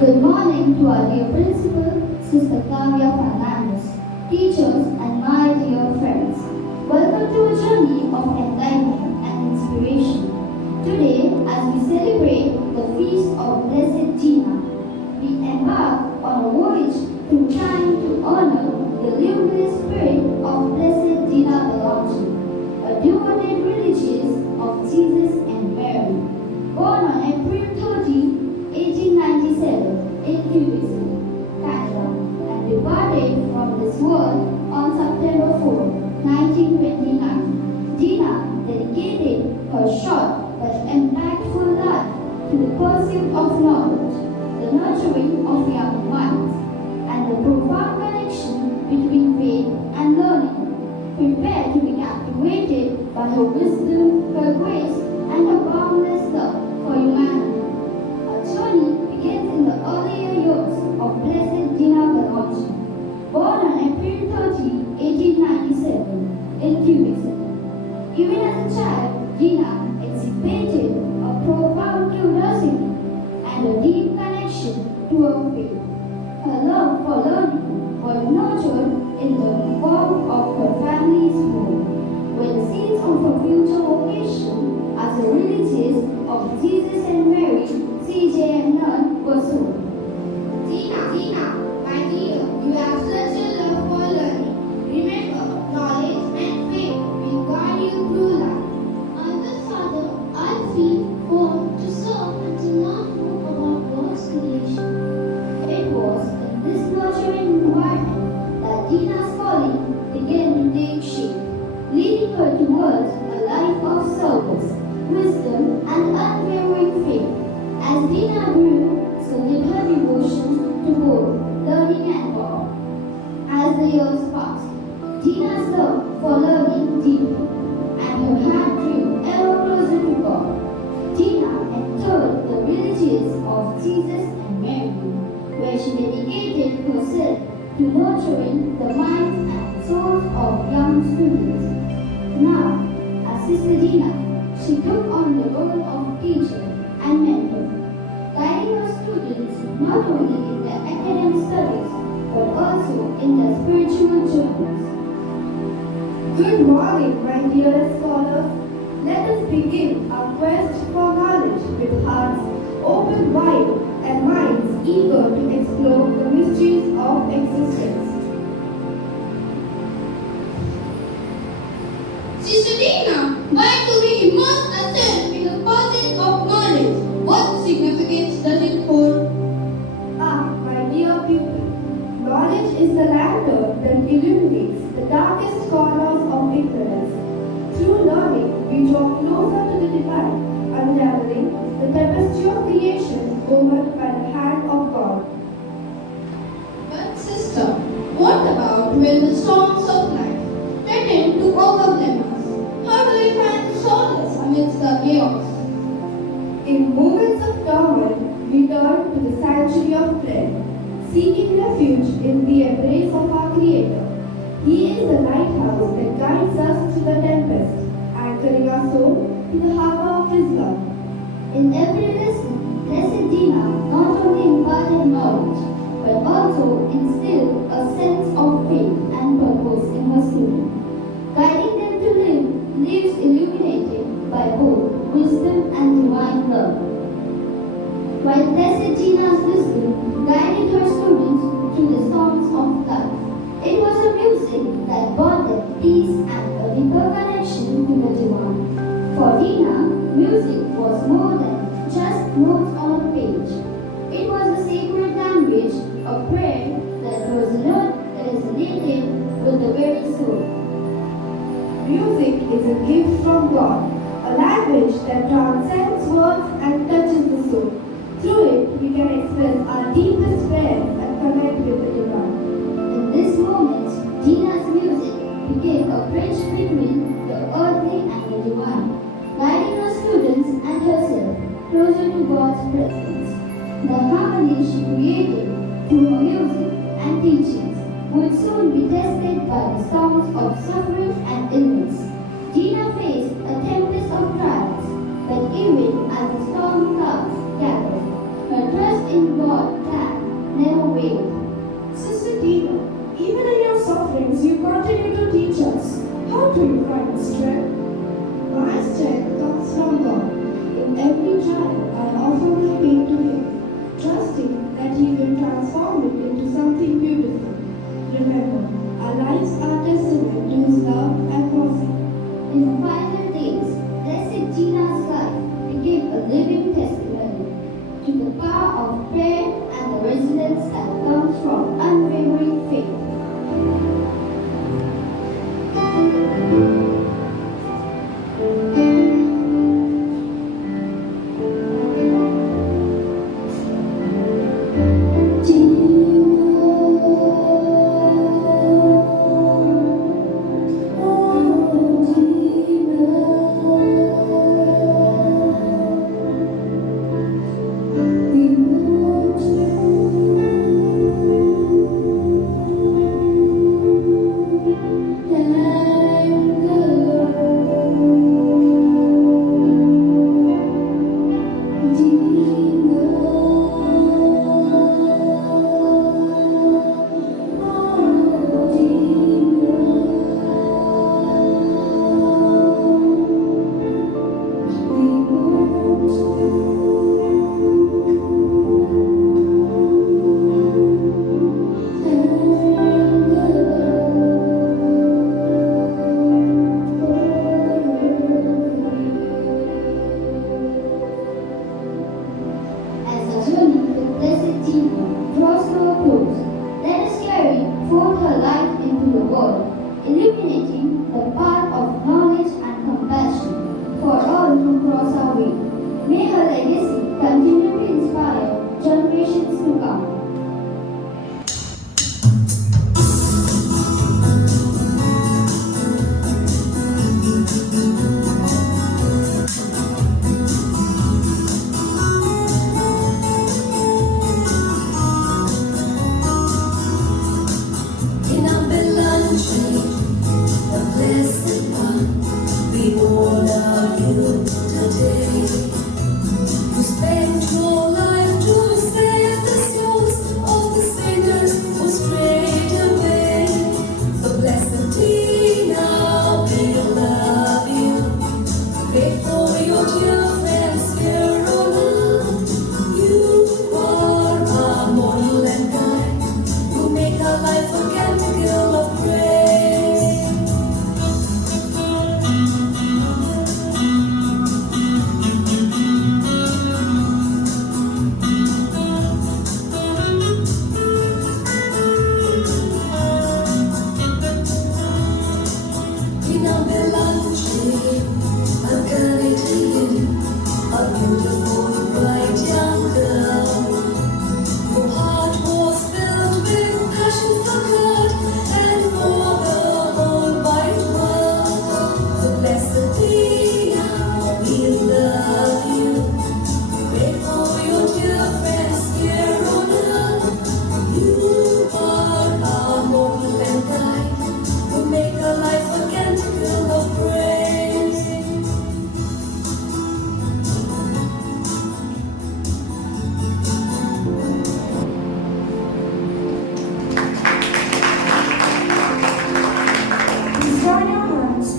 Good morning to our dear principal, Sister Claudia Fernandez, teachers and my dear friends. Welcome to a journey of enlightenment and inspiration. Today, as we celebrate the feast of Blessed Dina, we embark on a voyage through time to honor the luminous spirit of Blessed Dina Belongi, a devoted religious of Jesus and Mary. Born on April 30, 1897 in Cubism, Canada, and departed from this world on September 4, 1929. Dina dedicated her short but impactful life to the pursuit of knowledge, the nurturing of young minds, and the profound connection between faith and learning. Prepared to be captivated by her wisdom, her grace, and her boundless love for humanity. Our journey begins in the earlier years of Blessed Dina Belongi. Born on April 30, 1897 in Cubism. Even as a child, Dina exhibited a profound curiosity and a deep connection to her faith. Her love for learning was nurtured in the warmth of her family's home, where the seeds of her future vocation as a religious of Jesus and Mary, CJM'S, were sown. Dina, my dear, you have such a love for learning. Remember, knowledge and faith will guide you through life. I will, Father, I feel born to serve and to learn more about God's creation. It was in this nurturing environment that Dina's calling began to take shape, leading her towards a life of service, wisdom, and unwavering faith. As Dina grew, so did her devotion to both learning and God. As the years passed, Dina's love for learning deepened, and her heart grew ever closer to God. Dina entered the religions of Jesus and Mary, where she dedicated herself to nurturing the minds and souls of young students. Now, as Sister Dina, she took on the role of teacher and mentor, guiding her students not only in their academic studies, but also in their spiritual journeys. Good morning, my dear scholars. Let us begin our quest for knowledge with hearts open wide and minds eager to explore the mysteries of existence. Sister Dina, why do we immerse ourselves in the pursuit of knowledge? What significance does it hold? Ah, my dear pupil, knowledge is the lantern that illuminates the darkest corners of ignorance. Through learning, we draw closer to the divine, unraveling the tapestry of creation woven by the hand of God. But sister, what about when the storms of life threaten to overwhelm us? How do we find solace amidst the chaos? In moments of turmoil, we turn to the sanctuary of prayer, seeking refuge in the embrace of our Creator. He is the lighthouse that guides us through the tempest, anchoring our soul to the harbor of His love. In every lesson, Blessed Dina not only imparted knowledge, but also instilled a sense of faith and purpose in her students, guiding them to live lives illuminated by both wisdom and divine love. While Blessed Dina's wisdom guided her students through the storms of life, it was a music that brought them peace and a deeper connection to the divine. For Dina, music was more than just notes on a page. It was a sacred language, a prayer that resonated with the very soul. Music is a gift from God, a language that transcends words and touches the soul. Through it, we can express our deepest prayers and connect with the divine. In this moment, Dina's music became a bridge between the earthly and the divine, guiding her students and herself closer to God's presence. The harmony she created through her music and teachings would soon be tested by the storms of suffering and illness. Dina faced a tempest of trials, but even as the storm clouds gathered, her trust in God can never waver. Sister Dina, even in your sufferings, you continue to teach us. How do you find strength? My strength comes from God. In every trial, I offer my pain to Him, trusting that He will transform it into something beautiful. Remember, our lives are testament to His love and mercy. In the final days, Blessed Dina's life became a living testimony to the power of prayer and the resilience that comes from unwavering faith. Illuminating the path of knowledge and compassion for all who cross our way. May her legacy continue to inspire generations to come.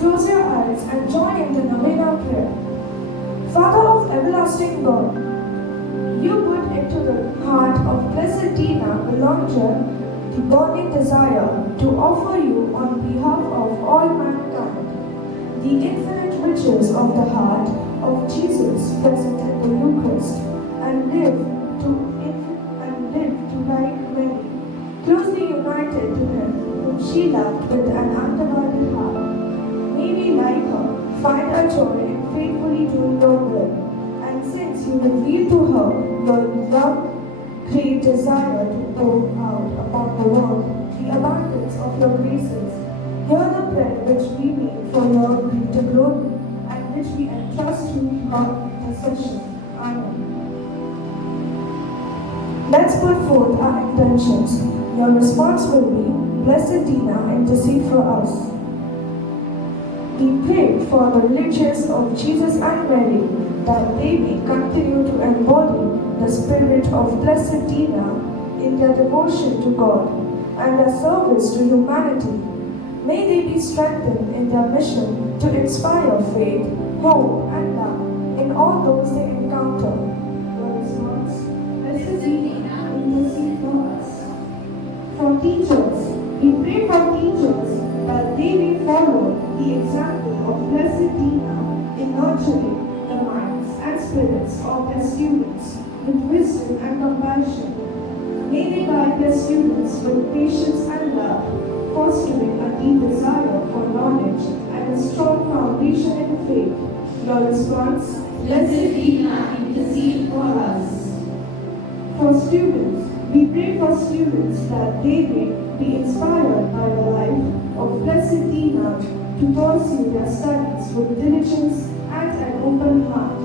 Close your eyes and join in the Novena prayer. Father of everlasting God, you put into the heart of Blessed Dina Boulanger the burning desire to offer you on behalf of all mankind the infinite riches of the heart of Jesus present in the Eucharist and live to like many, closely united to Him whom she loved with an undivided heart. May we, like her, find our joy in faithfully doing your will. And since you reveal to her your love, great desire to pour out upon the world the abundance of your graces, hear the prayer which we make for your greater glory, and which we entrust to her intercession. Amen. Let's put forth our intentions. Your response will be, Blessed Dina, intercede for us. We pray for the religious of Jesus and Mary, that they may continue to embody the spirit of Blessed Dina in their devotion to God and their service to humanity. May they be strengthened in their mission to inspire faith, hope, and love in all those they encounter. Your response, Blessed Dina, intercede for us. For teachers, we pray for teachers that they may follow the example of Blessed Dina in nurturing the minds and spirits of their students with wisdom and compassion. May they guide their students with patience and love, fostering a deep desire for knowledge and a strong foundation in faith. Your response, Blessed Dina, intercede for us. For students, we pray for students that they may be inspired by the life of Blessed Dina to pursue their studies with diligence and an open heart.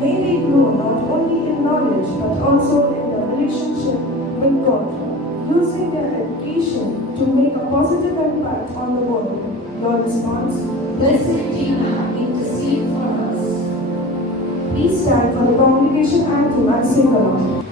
May they grow not only in knowledge but also in their relationship with God, using their education to make a positive impact on the world. Your response, Blessed Dina, intercede for us. Please stand for the congregation anthem and sing along.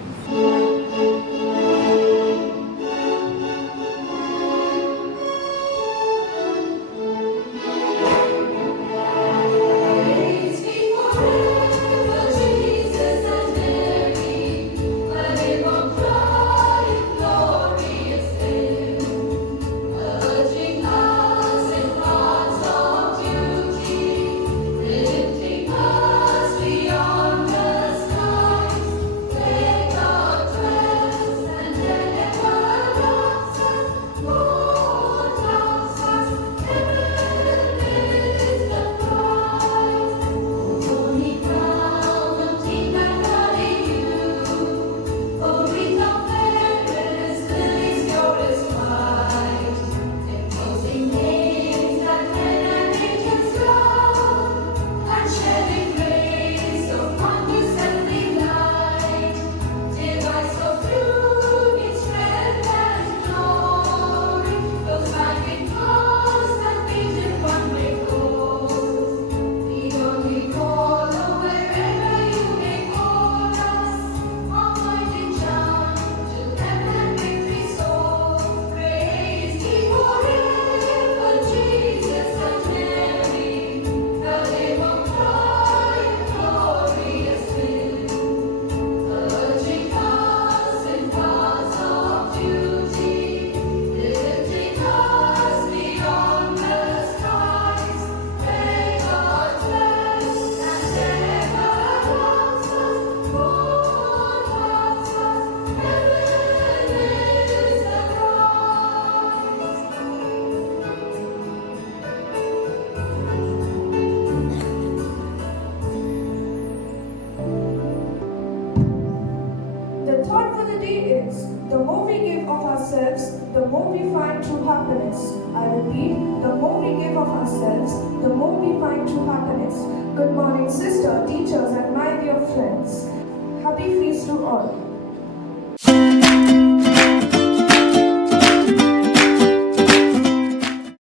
The more we find true happiness. I repeat, the more we give of ourselves, the more we find true happiness. Good morning, sisters.